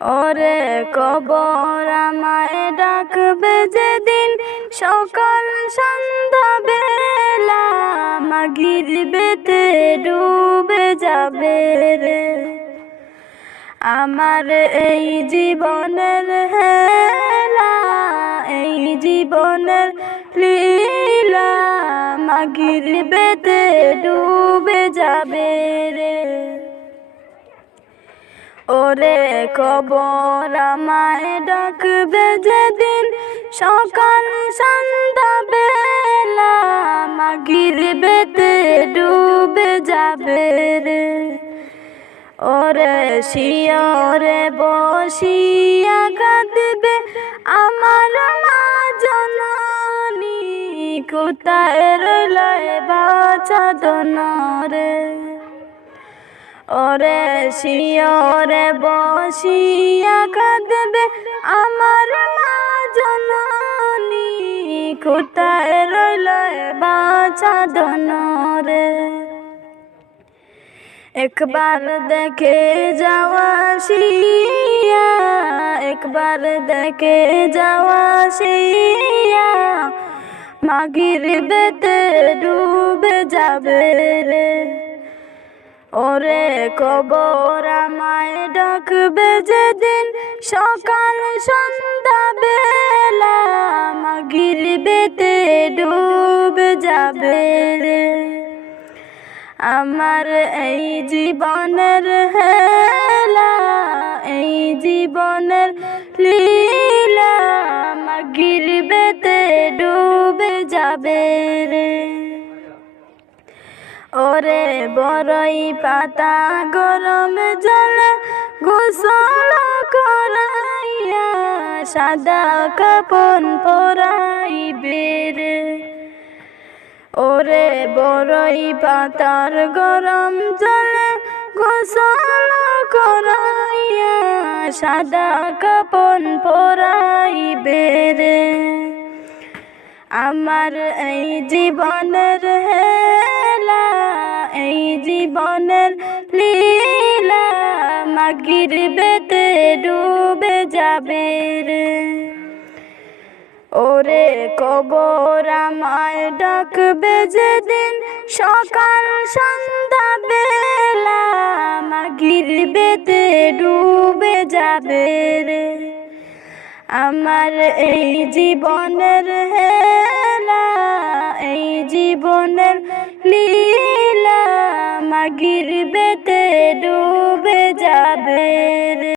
ওরে কবর আমায় ডাকবে যেদিন সকাল সন্ধ্যা বেলা মাগরিবেতে ডুবে যাবে রে। আমার এই জীবনের হেলা, এই জীবনের লীলা মাগরিবেতে ডুবে যাবে রে। ওরে কবর আমায় ডাকবে যেদিন সকাল সন্ধ্যা বেলা মাগরিবেতে ডুবে যাবে রে। ওরে শিয়রে বসিয়া কাঁদবে আমার মা জননী, কোথায় রইল বাছা দনরে। ওরে শিয়রে বসিয়া কাঁদবে আমার মা জননী, কোথায় রইল বাছা দনরে। একবার দেখে যাওয়া শিয়া, একবার দেখে যাওয়া শিয়া মাগরিবেতে ডুবে যাবে রে। ওরে কবর আমায় ডাকবে যেদিন সকাল সন্ধ্যা বেলা মাগরিবেতে ডুবে যাবে রে। আমার এই জীবনের হেলা, এই জীবনের লীলা মাগরিবেতে ডুবে যাবে রে। ওরে বড়ই পাতা গরম জলে গোসল করাইয়া সাদা কাপন পরাইবে রে। ওরে বড়ই পাতার গরম জলে গোসল করাইয়া সাদা কাপন পরাইবে রে। আমার এই জীবনের হেলা, এই জীবনের লীলা মাগরিবেতে ডুবে যাবে রে। ওরে কবর আমায় ডাকবে যেদিন সকাল সন্ধ্যা বেলা মাগরিবেতে ডুবে যাবে রে। আমার এই জীবনের হেলা, এই জীবনের লীলা মাগরিবেতে ডুবে যাবে।